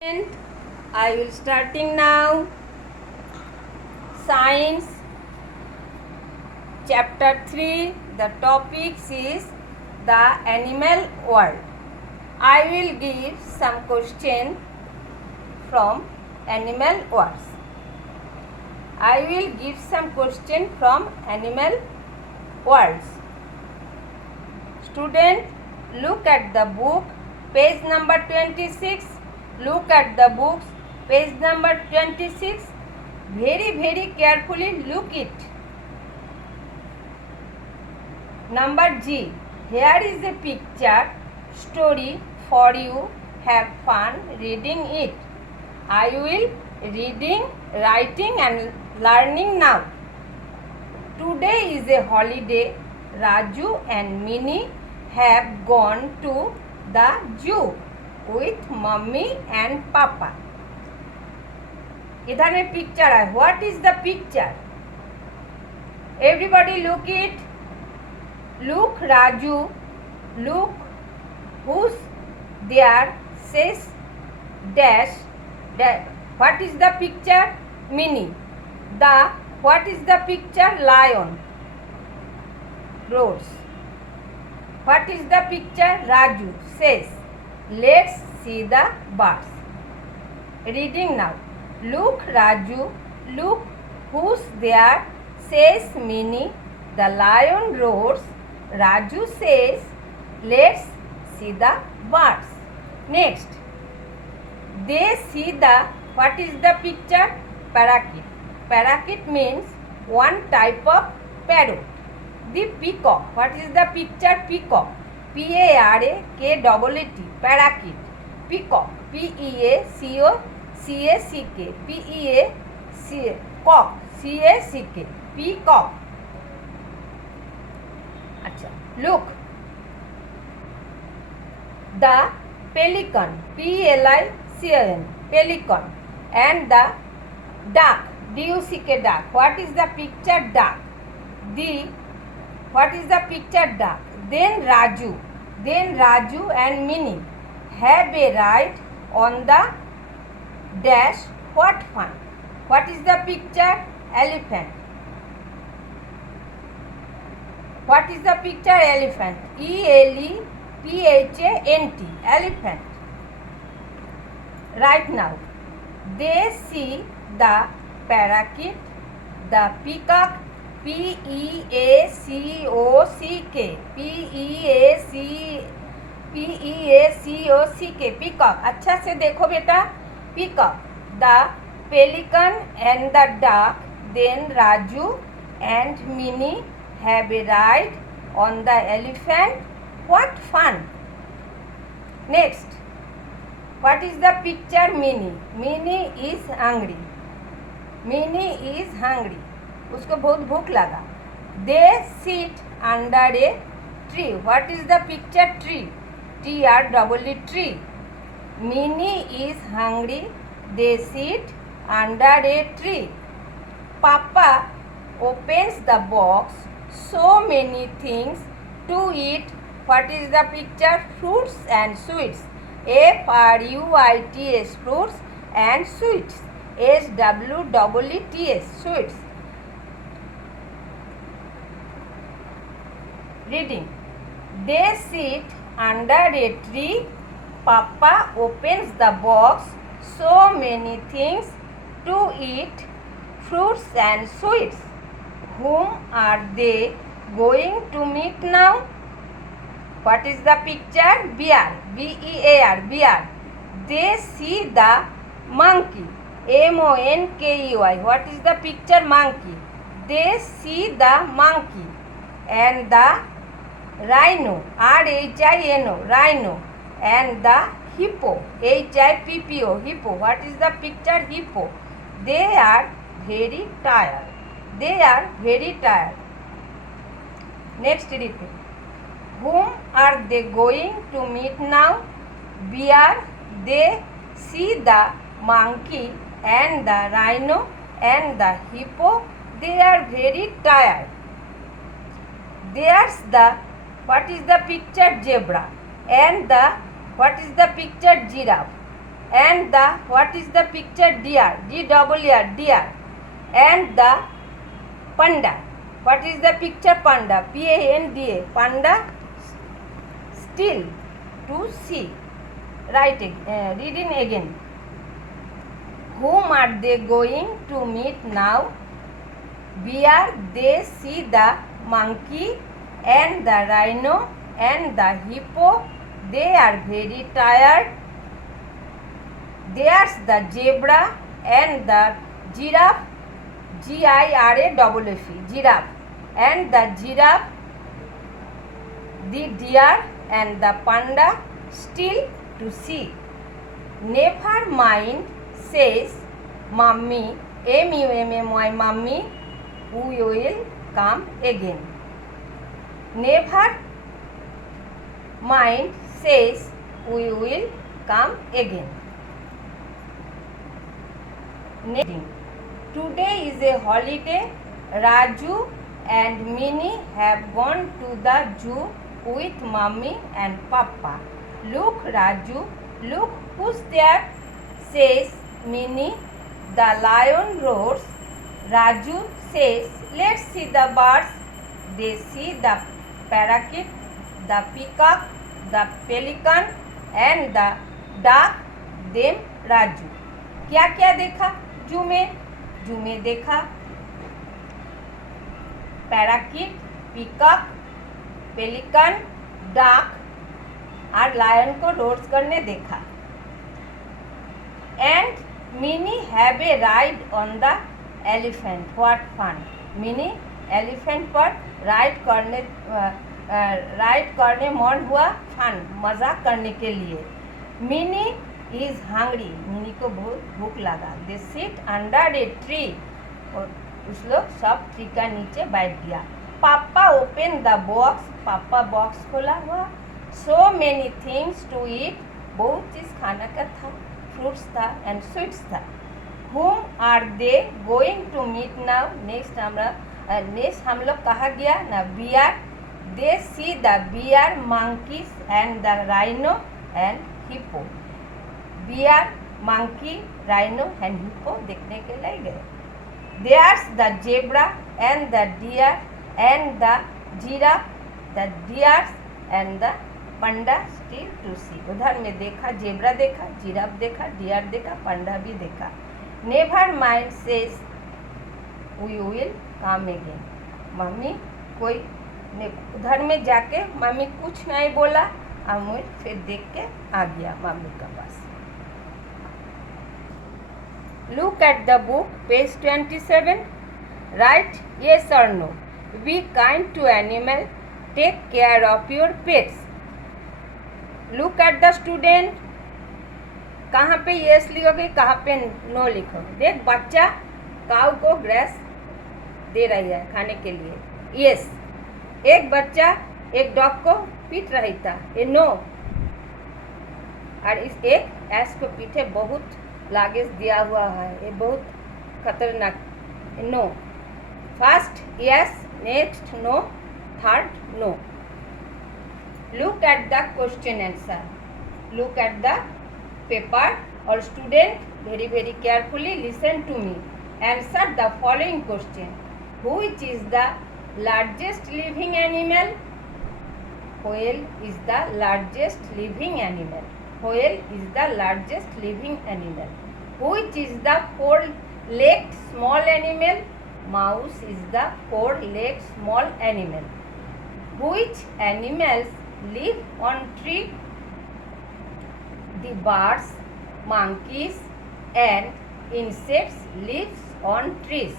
And I will starting now. Science chapter 3. The topic is the animal world. I will give some question from animal worlds. I will give some question from animal worlds. Student, look at the book, page number 26. Look at the books, page number 26. Very carefully look it. Number G. Here is a picture story for you. Have fun reading it. I will reading, writing and learning now. Today is a holiday. Raju and Minnie have gone to the zoo with mummy and papa. इधर में picture है. What is the picture? Everybody look it. Look Raju. Look who's there. Says dash. What is the picture? Minnie. What is the picture? Lion. Rose. What is the picture? Raju says, let's see the birds. Reading now. Look Raju, look who's there, says Minnie. The lion roars. Raju says, let's see the birds. Next. They see what is the picture? Parakeet. Parakeet means one type of parrot. The peacock. What is the picture? Peacock. P-A-R-A-K-E-E-T. Parakeet. Peacock. P-E-A-C-O-C-A-C-K. P-E-A-C-Cock. C-A-C-K. Peacock. Achha. Look. The pelican. P-L-I-C-A-N. Pelican. And the duck. D-U-C-K. Duck. What is the picture? Duck. What is the picture? Duck. Then Raju and Minnie have a ride on the dash. What fun. What is the picture? Elephant. What is the picture? Elephant. E-L-E-P-H-A-N-T. Elephant. Right now. They see the parakeet, the peacock. P-E-A-C-O-C-K. P-E-A-C-O-C-K. Peacock. अच्छा से देखो बेटा. Peacock. The pelican and the duck. Then Raju and Minnie have a ride on the elephant. What fun. Next. What is the picture? Minnie. Minnie is hungry. Minnie is hungry. उसको बहुत भूख लगा. They sit under a tree. What is the picture? Tree. T-R-E-E tree. Minnie is hungry. They sit under a tree. Papa opens the box. So many things to eat. What is the picture? Fruits and sweets. F-R-U-I-T-S. Fruits and sweets. S-W-E-E-T-S. Sweets. Reading. They sit under a tree. Papa opens the box. So many things to eat. Fruits and sweets. Whom are they going to meet now? What is the picture? Bear. B-E-A-R. Bear. They see the monkey. M-O-N-K-E-Y. What is the picture? Monkey. They see the monkey. And the rhino. R-H-I-N-O. Rhino. And the hippo. H-I-P-P-O. Hippo. What is the picture? Hippo. They are very tired. They are very tired. Next reading. Whom are they going to meet now? Bear. They see the monkey and the rhino and the hippo. They are very tired. There's what is the picture? Zebra. And what is the picture? Giraffe. And the, what is the picture? Deer, D-double-E-R, deer. And the panda, what is the picture? Panda, P-A-N-D-A, panda still to see. Right, reading again. Whom are they going to meet now? Bear, they see the monkey and the rhino and the hippo. They are very tired. There's the zebra and the giraffe, G-I-R-A-F-F-E, giraffe, and the giraffe, the deer and the panda still to see. Never mind, says Mummy, M-U-M-M-Y, Mummy, we will come again. Never mind, says we will come again. Today is a holiday. Raju and Minnie have gone to the zoo with Mummy and Papa. Look, Raju, look who's there, says Minnie. The lion roars. Raju says, let's see the birds. They see the parakeet, the peacock, the pelican and the duck. Them Raju. क्या क्या देखा zoo में देखा parakeet, peacock, pelican, duck और lion को roars करने देखा. And Mini have a ride on the elephant. What fun. Mini elephant पर राइड करने मन हुआ. फन, मजा करने के लिए. Mini is hungry. मिनी को बहुत भूख लगा. They sit under a tree. और उस लोग सब ट्री का नीचे बैठ गया. पापा ओपन द बॉक्स. पापा बॉक्स खोला हुआ. So many things to eat. बहुत चीज़ खाना का था. फ्रूट्स था एंड स्वीट्स था. whom are they going to meet now? Next हम लोग कहा गया ना. Bear, they see the bear, monkeys and the rhino and hippo. Bear, monkey, rhino and hippo देखने के लिए गए. There's the zebra and the deer and the giraffe, the deers and the panda still to see. उधर में देखा, zebra देखा, giraffe देखा, dear देखा, पंडा भी देखा. Never mind, says we will come again. Mummy कोई उधर में जाके मम्मी कुछ नहीं बोला. अमूल फिर देख के आ गया मम्मी का पास. Look at the book, page 27. Write yes or no. Be kind to animal. Take care of your pets. Look at the student. कहाँ पे yes लिखोगे, कहाँ पे no लिखोगे. देख, बच्चा काऊ को ग्रास दे रही है खाने के लिए. yes. एक बच्चा एक डॉग को पीट रही था. ये no. और इस एक एस को पीछे बहुत लागेज दिया हुआ है. ये बहुत खतरनाक. No. First yes, next no, third no. Look at the question answer. Look at the paper. और student very carefully listen to me. Answer the following question. Which is the largest living animal? Whale is the largest living animal. Whale is the largest living animal. Which is the four-legged small animal? Mouse is the four-legged small animal. Which animals live on tree? The birds, monkeys and insects lives on trees.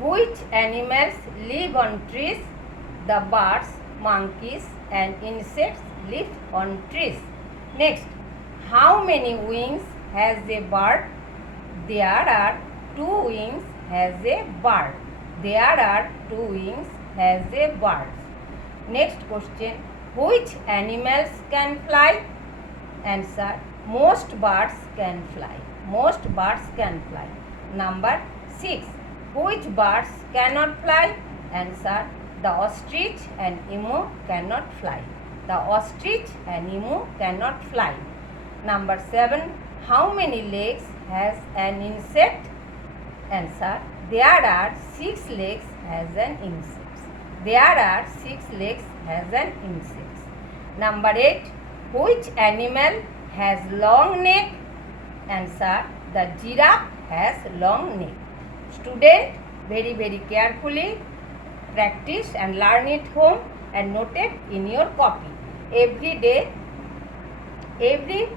Which animals live on trees? The birds, monkeys and insects live on trees. Next, how many wings has a bird? There are 2 wings has a bird. There are 2 wings has a bird. Next question, which animals can fly? Answer, most birds can fly. Most birds can fly. Number 6, which birds cannot fly? Answer, the ostrich and emu cannot fly. The ostrich and emu cannot fly. Number 7. How many legs has an insect? Answer. There are 6 legs as an insect. There are 6 legs as an insect. Number 8. Which animal has long neck? Answer. The giraffe has long neck. Student, very carefully practice and learn it home and note it in your copy. Every day, every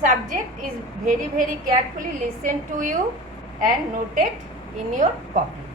subject is very carefully listen to you and note it in your copy.